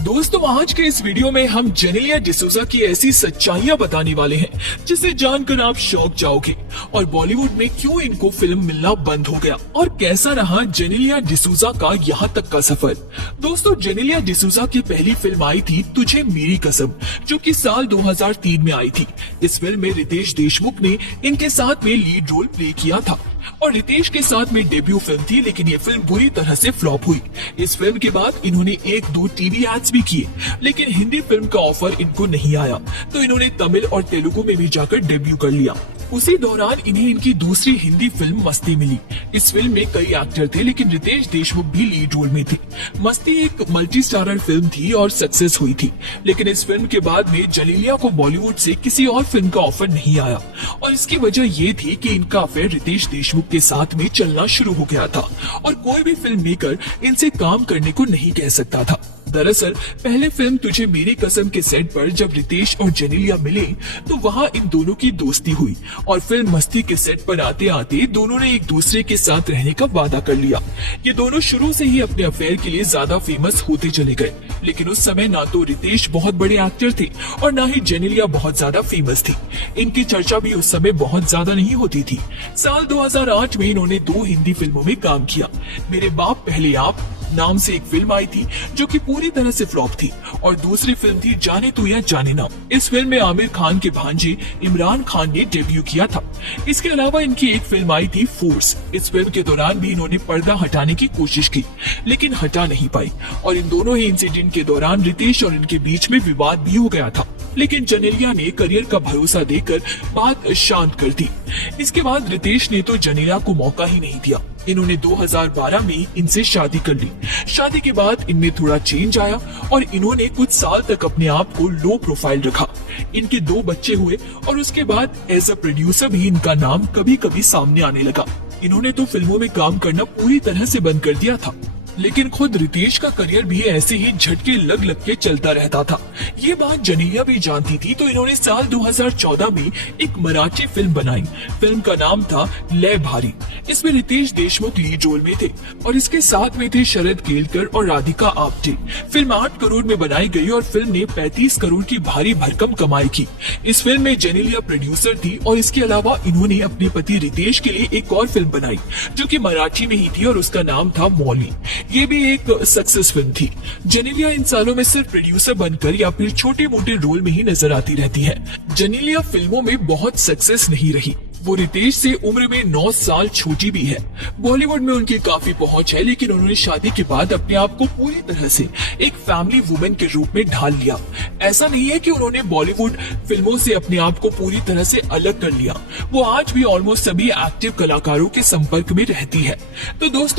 दोस्तों आज के इस वीडियो में हम जेनेलिया डिसूजा की ऐसी सच्चाइयां बताने वाले हैं जिसे जानकर आप शॉक जाओगे और बॉलीवुड में क्यों इनको फिल्म मिलना बंद हो गया और कैसा रहा जेनेलिया डिसूजा का यहाँ तक का सफर। दोस्तों जेनेलिया डिसूजा की पहली फिल्म आई थी तुझे मेरी कसम, जो कि साल 2003 में आई थी। इस फिल्म में रितेश देशमुख ने इनके साथ में लीड रोल प्ले किया था और रितेश के साथ में डेब्यू फिल्म थी, लेकिन ये फिल्म बुरी तरह से फ्लॉप हुई। इस फिल्म के बाद इन्होंने 1-2 टीवी एड्स भी किए, लेकिन हिंदी फिल्म का ऑफर इनको नहीं आया, तो इन्होंने तमिल और तेलुगु में भी जाकर डेब्यू कर लिया। उसी दौरान इन्हें इनकी दूसरी हिंदी फिल्म मस्ती मिली। इस फिल्म में कई एक्टर थे, लेकिन रितेश देशमुख भी लीड रोल में थे। मस्ती एक मल्टी स्टारर फिल्म थी और सक्सेस हुई थी, लेकिन इस फिल्म के बाद में जेनेलिया को बॉलीवुड से किसी और फिल्म का ऑफर नहीं आया और इसकी वजह ये थी कि इनका अफेयर रितेश देशमुख के साथ में चलना शुरू हो गया था और कोई भी फिल्म मेकर इनसे काम करने को नहीं कह सकता था। दरअसल पहले फिल्म तुझे मेरी कसम के सेट पर जब रितेश और जेनेलिया मिले तो वहाँ इन दोनों की दोस्ती हुई और फिल्म मस्ती के सेट पर आते आते दोनों ने एक दूसरे के साथ रहने का वादा कर लिया। ये दोनों शुरू से ही अपने अफेयर के लिए ज्यादा फेमस होते चले गए, लेकिन उस समय ना तो रितेश बहुत बड़े एक्टर थे और ना ही जेनेलिया बहुत ज्यादा फेमस थी। इनकी चर्चा भी उस समय बहुत ज्यादा नहीं होती थी। साल 2008 में इन्होंने 2 हिंदी फिल्मों में काम किया। मेरे बाप पहले आप नाम से एक फिल्म आई थी जो कि पूरी तरह से फ्लॉप थी और दूसरी फिल्म थी जाने तू या जाने ना। इस फिल्म में आमिर खान के भांजे इमरान खान ने डेब्यू किया था। इसके अलावा इनकी एक फिल्म आई थी फोर्स। इस फिल्म के दौरान भी इन्होंने पर्दा हटाने की कोशिश की, लेकिन हटा नहीं पाई और इन दोनों ही इंसिडेंट के दौरान रितेश और इनके बीच में विवाद भी हो गया था, लेकिन जेनेलिया ने करियर का भरोसा देकर बात शांत कर दी। इसके बाद रितेश ने तो जेनेलिया को मौका ही नहीं दिया। इन्होंने 2012 में इनसे शादी कर ली। शादी के बाद इनमें थोड़ा चेंज आया और इन्होंने कुछ साल तक अपने आप को लो प्रोफाइल रखा। इनके 2 बच्चे हुए और उसके बाद एज अ प्रोड्यूसर भी इनका नाम कभी कभी सामने आने लगा। इन्होंने तो फिल्मों में काम करना पूरी तरह से बंद कर दिया था, लेकिन खुद रितेश का करियर भी ऐसे ही झटके लग लग के चलता रहता था। ये बात जेनेलिया भी जानती थी, तो इन्होंने साल 2014 में एक मराठी फिल्म बनाई। फिल्म का नाम था लय भारी। इसमें रितेश देशमुख लीड रोल में थे और इसके साथ में थे शरद केलकर और राधिका आप्टे। फिल्म 8 करोड़ में बनाई गई और फिल्म ने 35 करोड़ की भारी भरकम कमाई की। इस फिल्म में जेनेलिया प्रोड्यूसर थी और इसके अलावा इन्होंने अपने पति रितेश के लिए एक और फिल्म बनाई जो कि मराठी में ही थी और उसका नाम था मौली। ये भी एक सक्सेस फिल्म थी। जेनेलिया इन सालों में सिर्फ प्रोड्यूसर बनकर या फिर छोटे मोटे रोल में ही नजर आती रहती है। जेनेलिया फिल्मों में बहुत सक्सेस नहीं रही। वो रितेश से उम्र में 9 साल छोटी भी है। बॉलीवुड में उनकी काफी पहुंच है, लेकिन उन्होंने शादी के बाद अपने आप को पूरी तरह से एक फैमिली वुमेन के रूप में ढाल लिया। ऐसा नहीं है कि उन्होंने बॉलीवुड फिल्मों से अपने आप को पूरी तरह से अलग कर लिया। वो आज भी ऑलमोस्ट सभी एक्टिव कलाकारों के संपर्क में रहती है। तो दोस्तों